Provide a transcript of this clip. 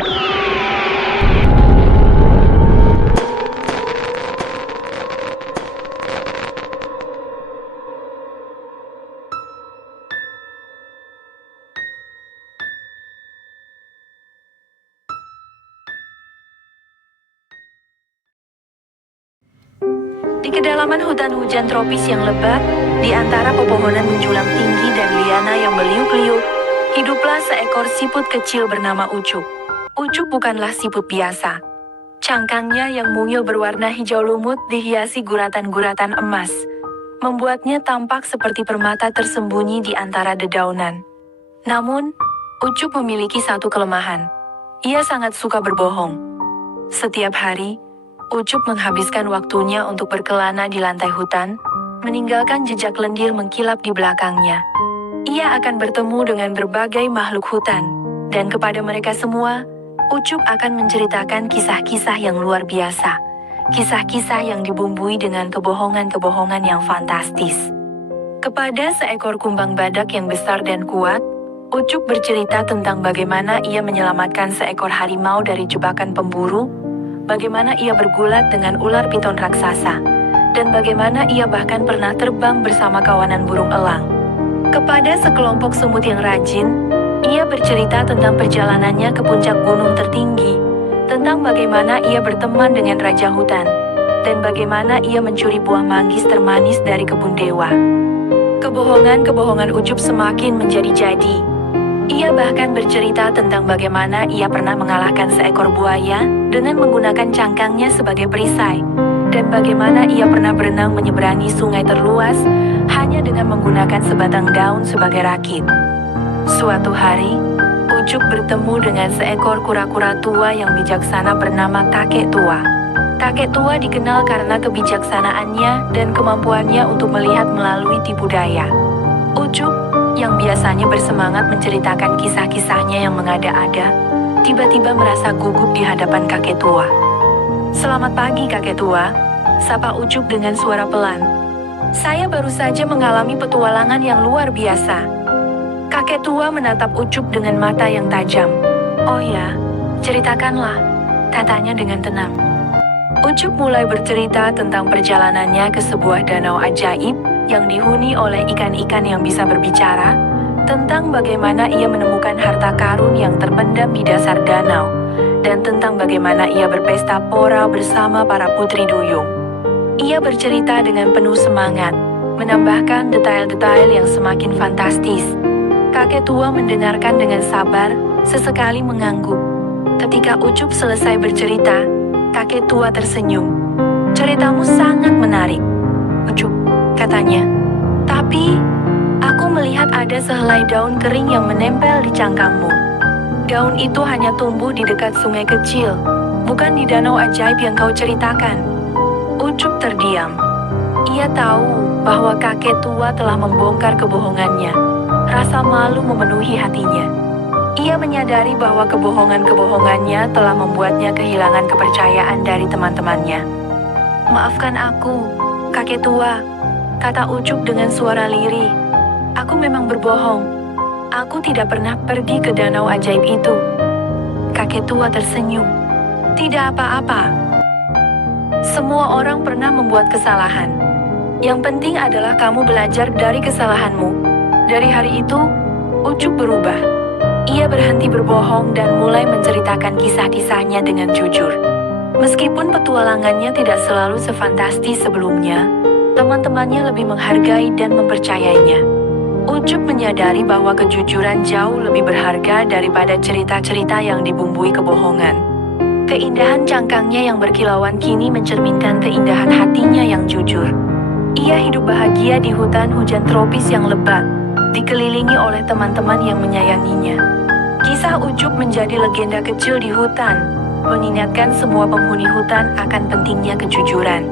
Di kedalaman hutan hujan tropis yang lebat, di antara pepohonan menjulang tinggi dan liana yang meliuk-liuk, hiduplah seekor siput kecil bernama Ucup. Ucup bukanlah siput biasa. Cangkangnya yang mungil berwarna hijau lumut dihiasi guratan-guratan emas, membuatnya tampak seperti permata tersembunyi di antara dedaunan. Namun, Ucup memiliki satu kelemahan. Ia sangat suka berbohong. Setiap hari, Ucup menghabiskan waktunya untuk berkelana di lantai hutan, meninggalkan jejak lendir mengkilap di belakangnya. Ia akan bertemu dengan berbagai makhluk hutan, dan kepada mereka semua, Ucup akan menceritakan kisah-kisah yang luar biasa. Kisah-kisah yang dibumbui dengan kebohongan-kebohongan yang fantastis. Kepada seekor kumbang badak yang besar dan kuat, Ucup bercerita tentang bagaimana ia menyelamatkan seekor harimau dari jebakan pemburu, bagaimana ia bergulat dengan ular piton raksasa, dan bagaimana ia bahkan pernah terbang bersama kawanan burung elang. Kepada sekelompok semut yang rajin, ia bercerita tentang perjalanannya ke puncak gunung tertinggi, tentang bagaimana ia berteman dengan Raja Hutan, dan bagaimana ia mencuri buah manggis termanis dari kebun dewa. Kebohongan-kebohongan Ucup semakin menjadi-jadi. Ia bahkan bercerita tentang bagaimana ia pernah mengalahkan seekor buaya dengan menggunakan cangkangnya sebagai perisai, dan bagaimana ia pernah berenang menyeberangi sungai terluas hanya dengan menggunakan sebatang daun sebagai rakit. Suatu hari, Ucup bertemu dengan seekor kura-kura tua yang bijaksana bernama Kakek Tua. Kakek Tua dikenal karena kebijaksanaannya dan kemampuannya untuk melihat melalui tipu daya. Ucup, yang biasanya bersemangat menceritakan kisah-kisahnya yang mengada-ada, tiba-tiba merasa gugup di hadapan kakek tua. "Selamat pagi, kakek tua," sapa Ucup dengan suara pelan. "Saya baru saja mengalami petualangan yang luar biasa." Kakek tua menatap Ucup dengan mata yang tajam. "Oh ya, ceritakanlah," katanya dengan tenang. Ucup mulai bercerita tentang perjalanannya ke sebuah danau ajaib yang dihuni oleh ikan-ikan yang bisa berbicara, tentang bagaimana ia menemukan harta karun yang terpendam di dasar danau, dan tentang bagaimana ia berpesta pora bersama para putri duyung. Ia bercerita dengan penuh semangat, menambahkan detail-detail yang semakin fantastis. Kakek tua mendengarkan dengan sabar, sesekali mengangguk. Ketika Ucup selesai bercerita, kakek tua tersenyum. "Ceritamu sangat menarik, Ucup," katanya. "Tapi, aku melihat ada sehelai daun kering yang menempel di cangkangmu. Daun itu hanya tumbuh di dekat sungai kecil, bukan di danau ajaib yang kau ceritakan." Ucup terdiam. Ia tahu bahwa kakek tua telah membongkar kebohongannya. Rasa malu memenuhi hatinya. Ia menyadari bahwa kebohongan-kebohongannya telah membuatnya kehilangan kepercayaan dari teman-temannya. "Maafkan aku, kakek tua," kata Ucup dengan suara lirih. "Aku memang berbohong. Aku tidak pernah pergi ke danau ajaib itu." Kakek tua tersenyum. "Tidak apa-apa. Semua orang pernah membuat kesalahan. Yang penting adalah kamu belajar dari kesalahanmu." Dari hari itu, Ucup berubah. Ia berhenti berbohong dan mulai menceritakan kisah-kisahnya dengan jujur. Meskipun petualangannya tidak selalu sefantastis sebelumnya, teman-temannya lebih menghargai dan mempercayainya. Ucup menyadari bahwa kejujuran jauh lebih berharga daripada cerita-cerita yang dibumbui kebohongan. Keindahan cangkangnya yang berkilauan kini mencerminkan keindahan hatinya yang jujur. Ia hidup bahagia di hutan hujan tropis yang lebat, dikelilingi oleh teman-teman yang menyayanginya. Kisah Ucup menjadi legenda kecil di hutan, mengingatkan semua penghuni hutan akan pentingnya kejujuran.